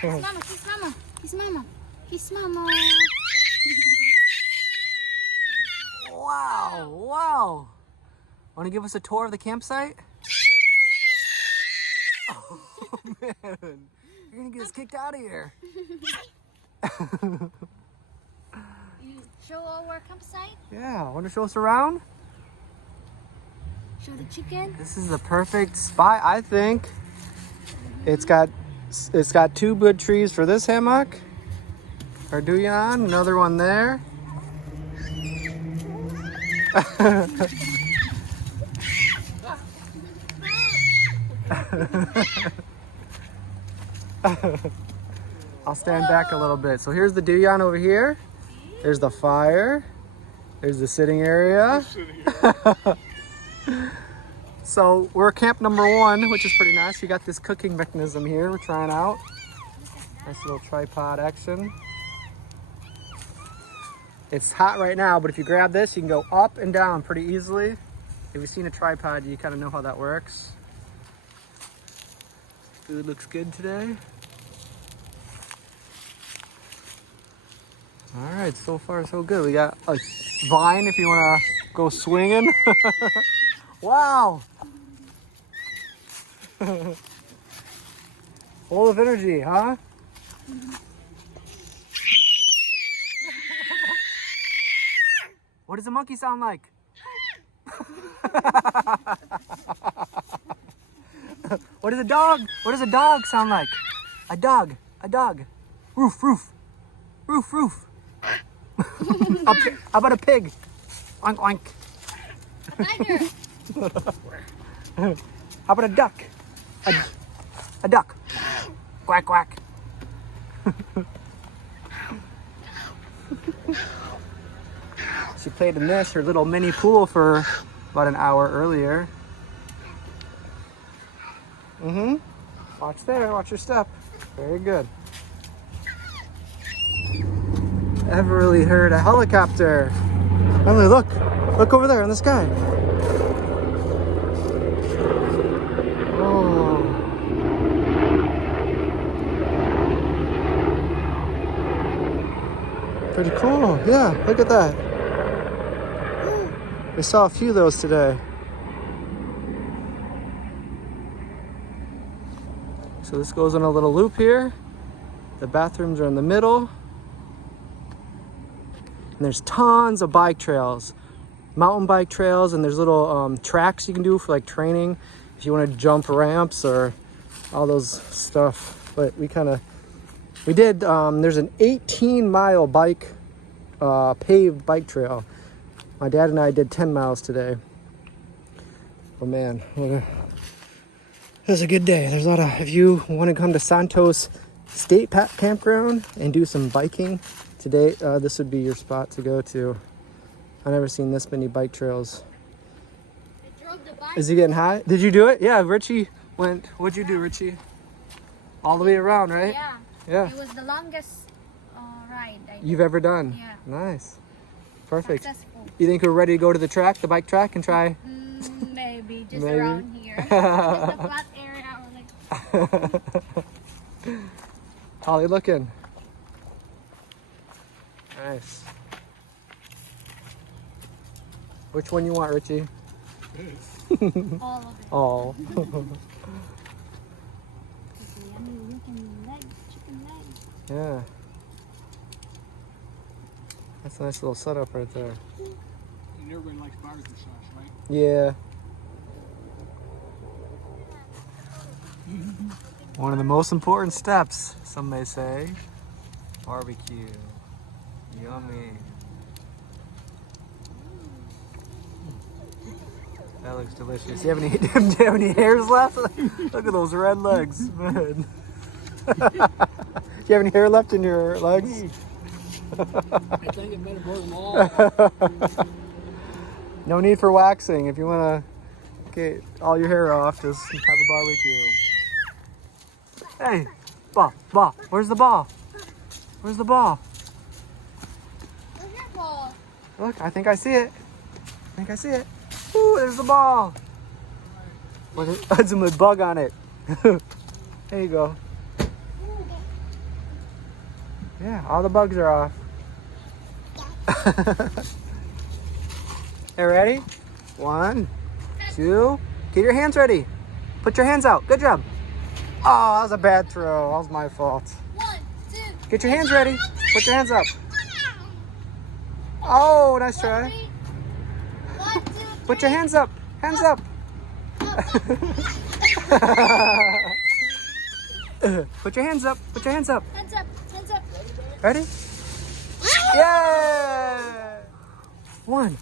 Kiss mama, kiss mama, kiss mama, kiss mama. Wow, wow. Want to give us a tour of the campsite? Oh man, you're gonna get us kicked out of here. You show our campsite? Yeah, want to show us around? Show the chicken? This is the perfect spot, I think. It's got 2 good trees for this hammock. Or do you on? Another one there. I'll stand back a little bit. So here's the Duyan over here. There's the fire. There's the sitting area. So we're camp number 1, which is pretty nice. You got this cooking mechanism here we're trying out. Nice little tripod action. It's hot right now, but if you grab this, you can go up and down pretty easily. If you've seen a tripod, you kind of know how that works. Food looks good today. All right, so far so good. We got a vine if you want to go swinging. Wow. Full of energy, huh? What does a monkey sound like? What does a dog sound like? A dog. Roof. How about a pig? Oink oink. A tiger. How about a duck? A duck. Quack quack. She played in this, her little mini pool, for about an hour earlier. Watch there, watch your step. Very good. Ever really heard a helicopter? Emily, look over there in the sky. Oh. Pretty cool, yeah, look at that. We saw a few of those today. So this goes in a little loop here. The bathrooms are in the middle. And there's tons of bike trails, mountain bike trails, and there's little tracks you can do for like training if you want to jump ramps or all those stuff. But we did, there's an 18-mile bike, paved bike trail. My dad and I did 10 miles today. Oh man, it was a good day. There's a lot of, if you want to come to Santos State Park campground and do some biking today, this would be your spot to go to. I've never seen this many bike trails. I drove the bike. Is he getting hot? Did you do it? Yeah, Richie went, what'd you do, Richie? All the way around, right? Yeah. Yeah. It was the longest ride You've ever done? Yeah. Nice. Perfect. Successful. You think we're ready to go to the track, the bike track, and try? Maybe, just Maybe. around here. Just the flat area. Like... Holly looking. Nice. Which one you want, Richie? All of it. Oh. Yeah. That's a nice little setup right there. And everybody likes barbecue sauce, right? Yeah. One of the most important steps, some may say. Barbecue. Yummy. That looks delicious. Do you have any hairs left? Look at those red legs, man. Do you have any hair left in your legs? I think it better burn them all. No need for waxing. If you want to get all your hair off, just have a barbecue. Hey, ball. Where's the ball? Where's the ball? Where's your ball? Look, I think I see it. Ooh, there's the ball. There's a bug on it. There you go. Yeah, all the bugs are off. Hey, ready? 1, 2. Get your hands ready. Put your hands out. Good job. Oh, that was a bad throw. That was my fault. 1, 2. Get your hands ready. Put your hands up. Oh, nice try. 1, 2. Put your hands up. Hands up. Put your hands up. Put your hands up. Hands up. Hands up. Ready? Yeah! 1.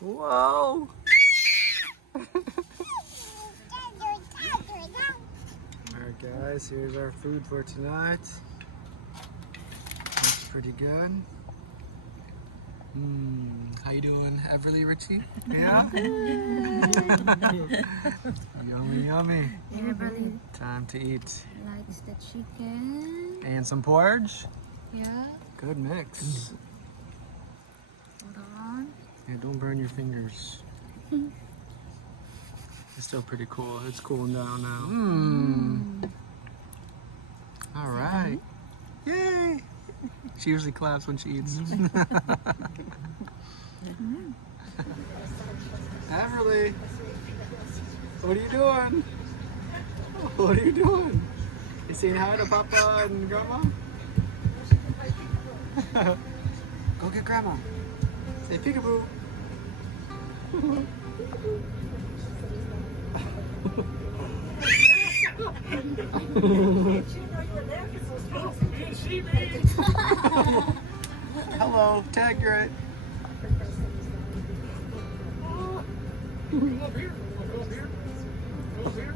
Whoa! Alright guys, here's our food for tonight. Looks pretty good. How you doing, Everly Richie? Yeah? Yummy, yummy. Everybody Time to eat. likes the chicken. And some porridge. Yeah. Good mix. Hold on. Yeah, don't burn your fingers. It's still pretty cool. It's cooling down now. All right. Yay! She usually claps when she eats. Everly, what are you doing? What are you doing? You saying hi to Papa and Grandma? Go get Grandma. Say peekaboo. Hello, tag right. Go up here. Go up here. Go up here.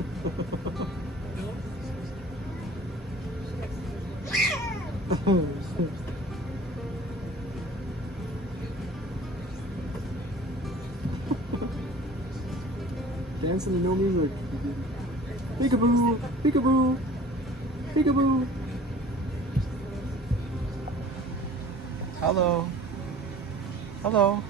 Dancing to no music. Peekaboo, peekaboo, peekaboo. Hello. Hello.